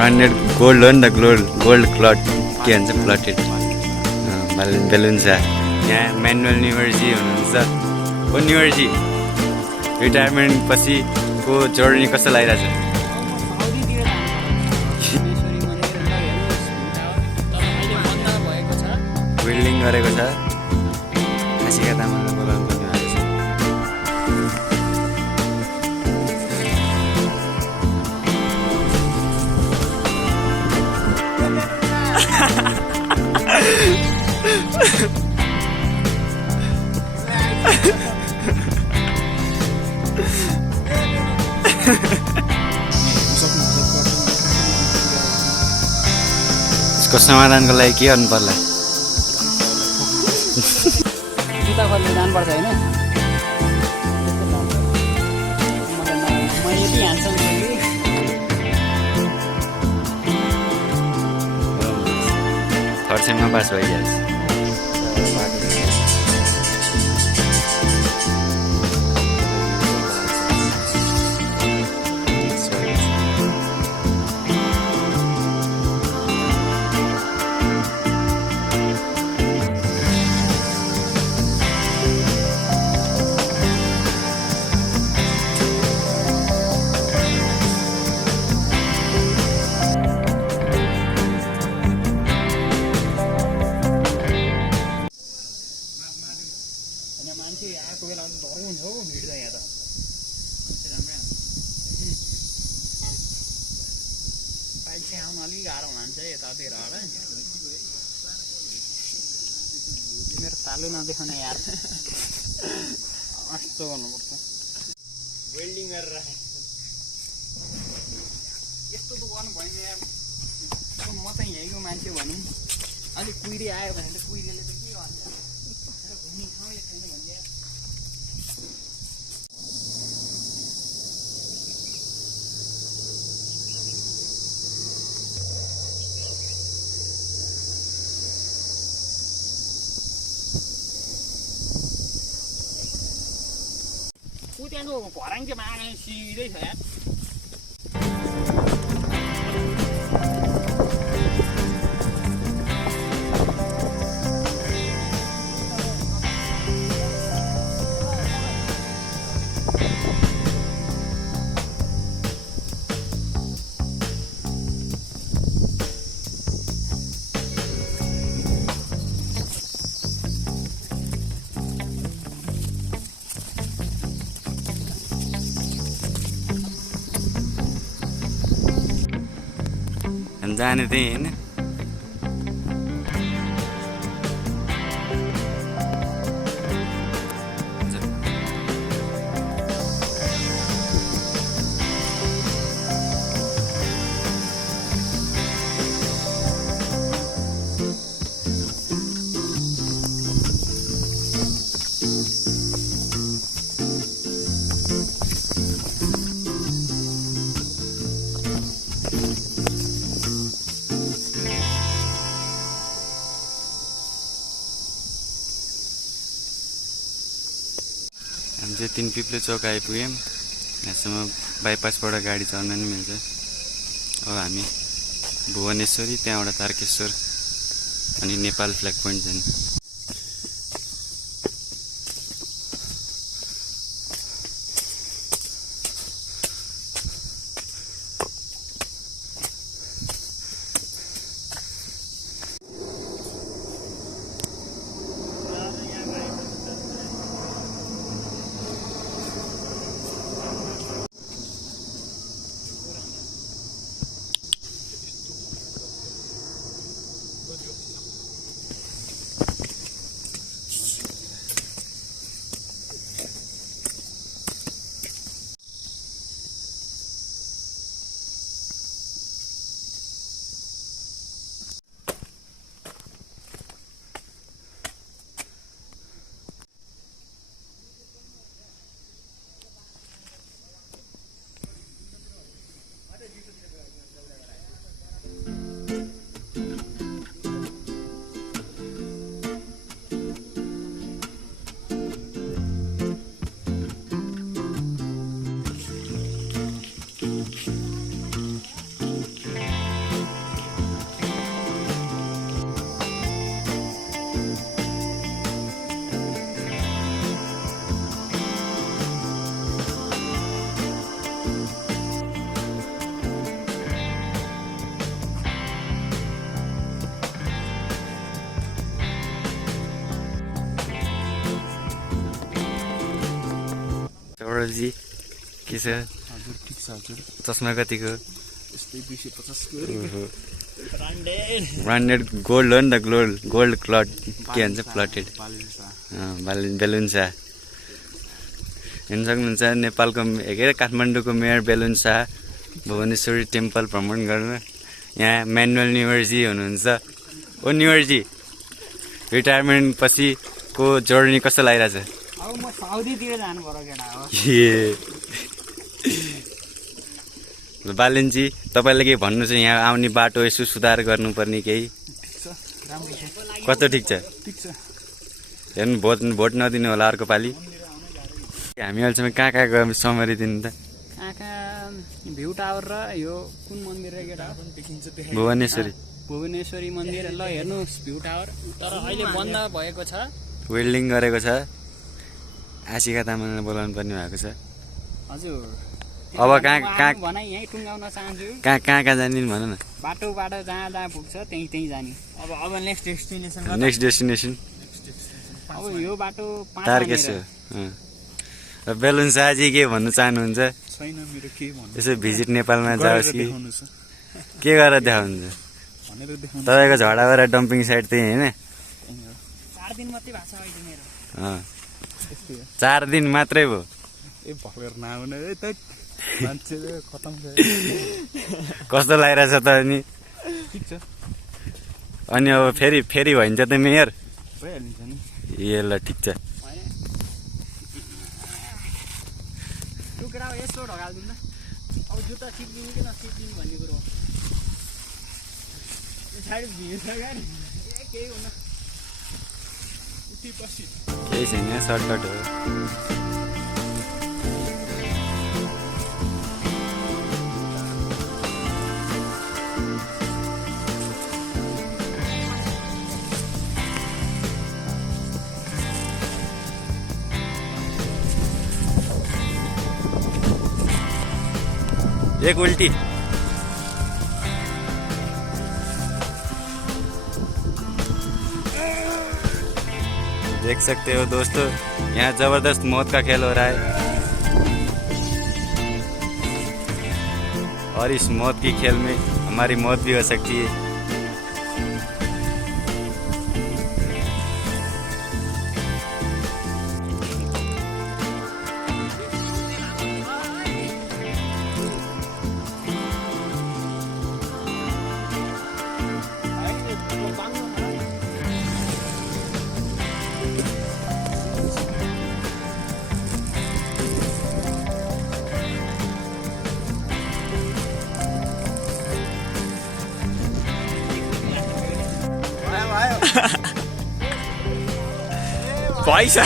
Branded gold हो नि त, गोल्ड क्लट के भन्छ प्लटेड बेलुन छ। यहाँ म्यानुअल न्युवर्जी हुनुहुन्छ। हो न्युवर्जी रिटायरमेन्ट पछिको जर्नी कस्तो लागिरहेछ? बिल्डिङ गरेको छ। खासीका तामाङलाई बोलाउनु पर्ने भएको छ। यसको समाधानको लागि के गर्नु पर्ला? जुत्ता खोल्नु जानुपर्छ होइन? म यति ह्यान्डसम छु कि थर्ड सेममा पास भइहाल्छ। अलिक गाह्रो हुन्छ यतातिर होला। मेरो तालु नदेखाउने यार, कस्तो गर्नुपर्छ। वेल्डिङ गरेर यस्तो त गर्नु भएन यार। म त यहीँको मान्छे भनौँ, अलिक कुहिरी आयो भने त कुहिरीले त के गर्छ? घुम्ने ठाउँ छैन भने यार। त्यहाँको भराङके माग सिधै छ यार। जाने त्यही होइन? हामी चाहिँ तिनपिप्ले चौक आइपुग्यौँ। यहाँसम्म बाइपासबाट गाडी चढ्न नि मिल्छ। अब हामी भुवनेश्वरी, त्यहाँबाट तारकेश्वर अनि नेपाल फ्ल्याग पोइन्ट जाने। छ हजुर ठिक छ हजुर चस्मा कतिको यस्तै 250 को ब्रान्डेड ब्रान्डेड गोल्ड हो नि त गोल्ड क्लट के भन्छ प्लटेड बेलुन शाह हेर्न सक्नुहुन्छ नेपालको के अरे काठमाडौँको mayor balloon Shah Bhuvaneshwari temple भ्रमण गर्न यहाँ म्यानुअल न्युवर्जी हुनुहुन्छ ओ न्युवर्जी रिटायरमेन्ट पछिको जर्नी कस्तो लागिरहेछ अब म साउदीतिर जानु पर्यो केटा हो बालेनजी तपाईँले केही भन्नु छ यहाँ आउने बाटो यसो सुधार गर्नुपर्ने केही कस्तो ठिक छ हेर्नु भोट नदिनु होला अर्को पालि हामी अहिलेसम्म कहाँ कहाँ गयो समरिदिनु त भ्यू टावर र यो कुन मन्दिर र केटा भुवनेश्वरी मन्दिर ल हेर्नुहोस् भ्यू टावर तर अहिले बन्द भएको छ वेल्डिङ गरेको छ आशिका तामाङलाई बोलाउनु पर्ने भएको छ हजुर अब कहाँ भनाइ यहीँ टुङ्गाउन चाहन्छु कहाँ जाने भन न बाटो जहाँ पुग्छ त्यहीँ जाने अब नेक्स्ट डेस्टिनेसन अब यो बाटो तारकेश्वर बेलुन शाहजी के भन्नु चाहनुहुन्छ छैन मेरो के भन्नु यसो भिजिट नेपालमा जाओस् कि के गरेर देखाउनुहुन्छ तपाईँको झडाबाट डम्पिङ साइड त्यही होइन 4 दिन मात्रै भएको छ अहिले मेरो 4 दिन मात्रै भयो ए भएर नआउने है त मान्छे खतम छ कस्तो लागिरहेछ त अनि ठिक छ अनि अब फेरि भइन्छ त मेयर भइहालिन्छ नि ए ल ठिक छ टुक्रा यसो ढगाल्दिनु न अब जुत्ता सिक्दिनु कि नसिक्दिनु भन्ने कुरो हो साइड भिड छ गाडी केही हुन उठी पछि केही छैन सर्टकट हो एक उल्टी देख सकते हो दोस्तों यहाँ जबरदस्त मौत का खेल हो रहा है और इस मौत की खेल में हमारी मौत भी हो सकती है पैसा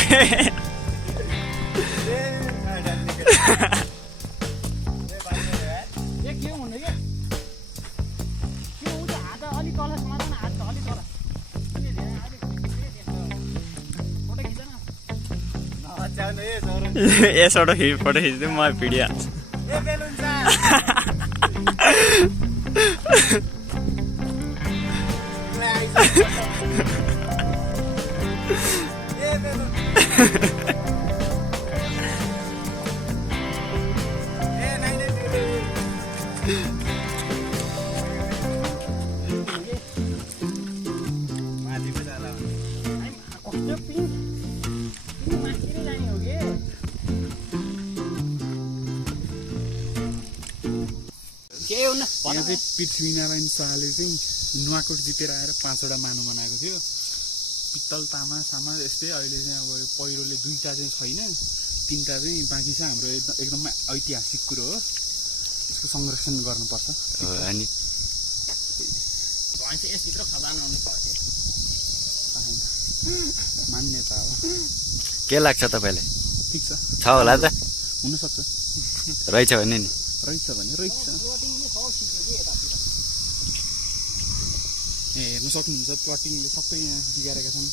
यसबाट फोटो खिच्दै म भिडियो यहाँ चाहिँ पृथ्वीनारायण शाहले चाहिँ नुवाकोट जितेर आएर 5वटा मानु बनाएको थियो पित्तल तामा सामा यस्तै अहिले चाहिँ अब यो पहिरोले 2टा चाहिँ छैन 3टा चाहिँ बाँकी छ हाम्रो एकदम ऐतिहासिक कुरो हो यसको संरक्षण गर्नुपर्छ अनि यसभित्र खजाना हुनु पर्छ मान्यता हो के लाग्छ तपाईँलाई ठिक छ होला त हुनसक्छ रहेछ भने नि रहेछ हेर्न सक्नुहुन्छ प्लटिङले सबै यहाँ बिगारेका छन्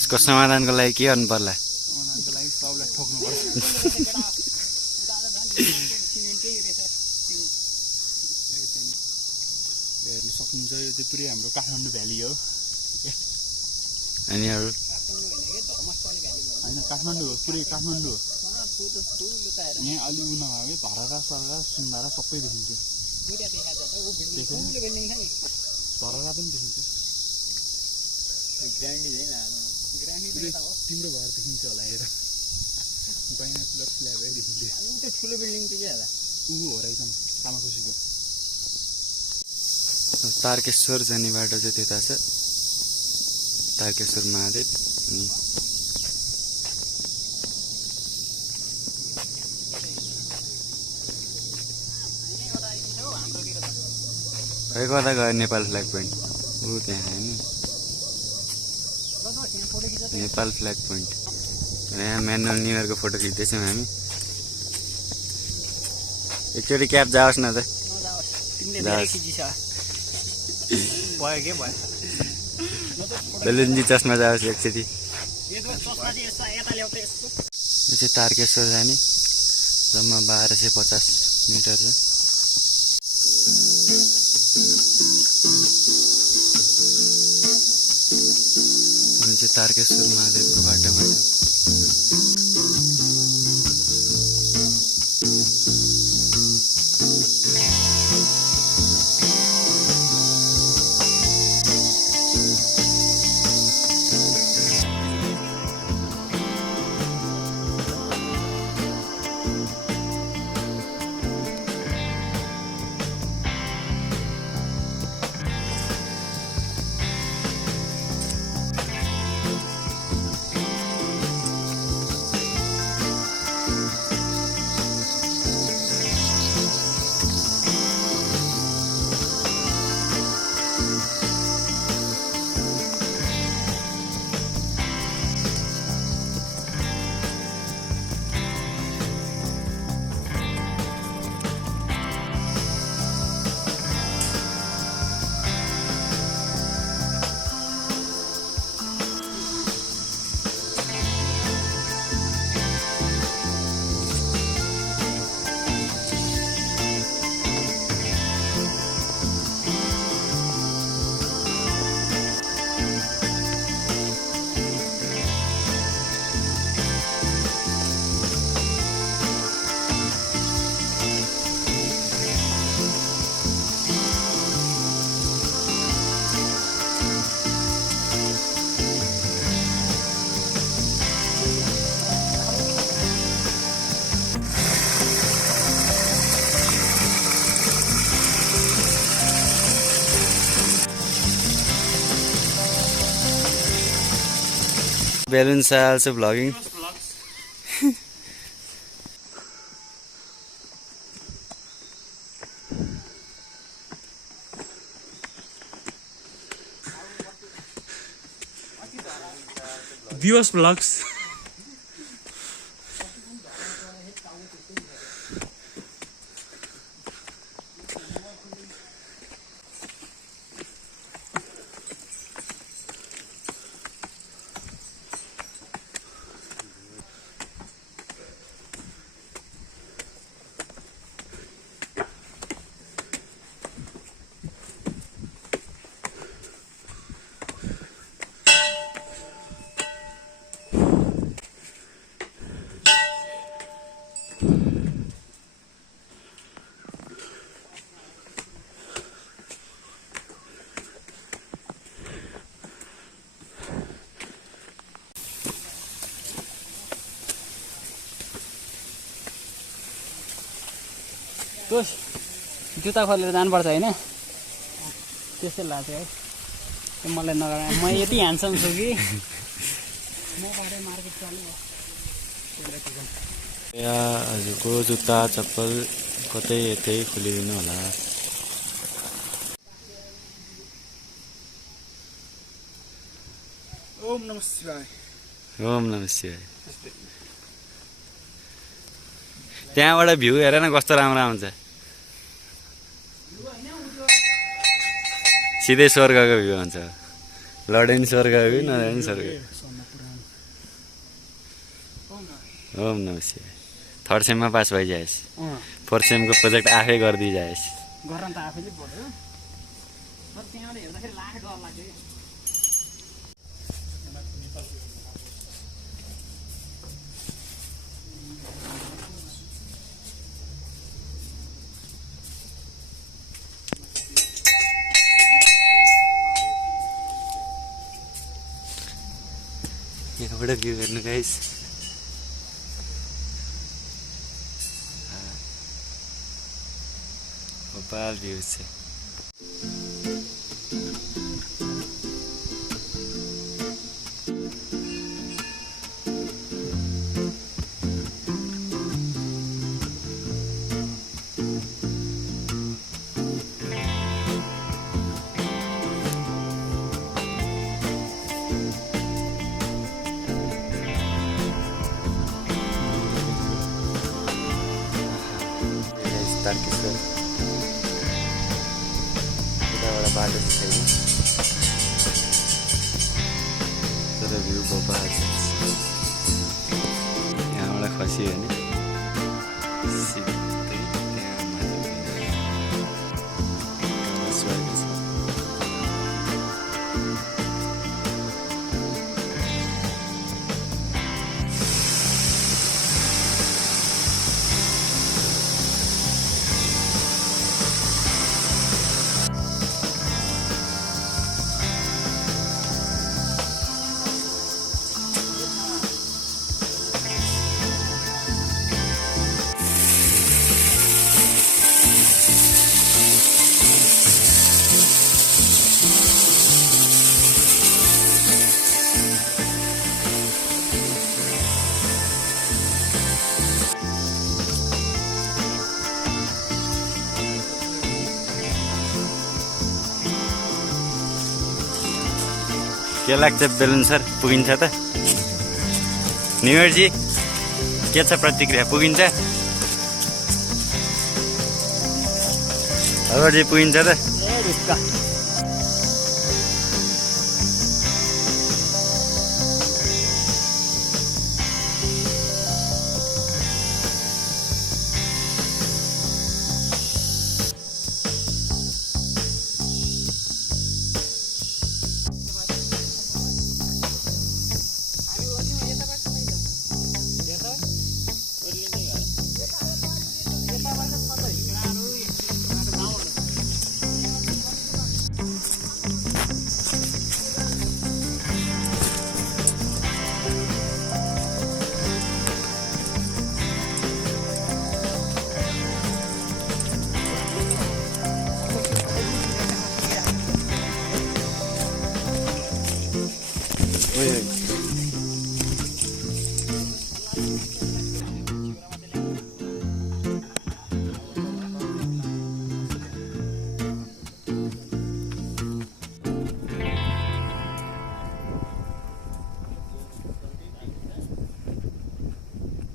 यसको समाधानको लागि के गर्नु पर्ला समाधानको लागि सबलाई ठोक्नुपर्छ हेर्न सक्नुहुन्छ यो चाहिँ पुरै हाम्रो काठमाडौँ भ्याली हो अनि अरू होइन काठमाडौँ हो पुरै काठमाडौँ हो यहाँ अलि उ नभए धरहरा सरहरा सुन्धारा सबै देखिन्थ्यो धरहरा पनि देखिन्थ्यो तिम्रो घर देखिन्छ होला हेर बाहिर स्ल्याब देखिन्थ्यो ठुलो बिल्डिङ चाहिँ के होला ऊ हो रहेछ तामाखुसीको तारकेश्वर जाने बाटो चाहिँ त्यता छ तारकेश्वर महादेव अनि खै कता गयो नेपाल फ्ल्याग पोइन्ट ऊ त्यहाँ होइन नेपाल फ्ल्याग पोइन्ट यहाँ म्यानुअल न्यु इयरको फोटो खिच्दैछौँ हामी एकचोटि क्याब जाओस् न त बेलुनजी चस्मा जाओस् एकचोटि यो चाहिँ तारकेश्वर जाने जम्मा 1250 मिटर छ अनि चाहिँ तारकेश्वर महादेवको बाटोमा छ Balloons are also vlogging. Viewers vlogs. जुत्ता खोलेर जानुपर्छ होइन त्यस्तै लाग्छ है मलाई नगरा म यति ह्यान्डसम छु कि म बारे मार्केट चल्नु हजुरको जुत्ता चप्पल कतै यतै खोलिदिनु होला ओम नमः शिवाय ओम नमः शिवाय त्यहाँबाट भ्यू हेर न कस्तो राम्रो आउँछ सिधै स्वर्गको भ्यू हुन्छ लडेन स्वर्गको भ्यू नडेन स्वर्ग ओम नमः शिवाय थर्ड सेममा पास भइजाएस् फोर्थ सेमको प्रोजेक्ट आफै गरिदिइजाएस् गर्न त आफैले पर्यो तर त्यहाँबाट हेर्दाखेरि लाख डर लाग्यो यहाँबाट भ्यू हेर्नु गाइस भोपाल भ्यू छ तारकेश्वर यताबाट बाटो चाहिँ छैन तर भ्यू भोपाल छ यहाँबाट खसियो भने सिधै त्यहाँ माथि स्वर्ग छ के लाग्छ बेलुन सर पुगिन्छ त न्यु इयरजी के छ प्रतिक्रिया पुगिन्छ हरजी पुगिन्छ त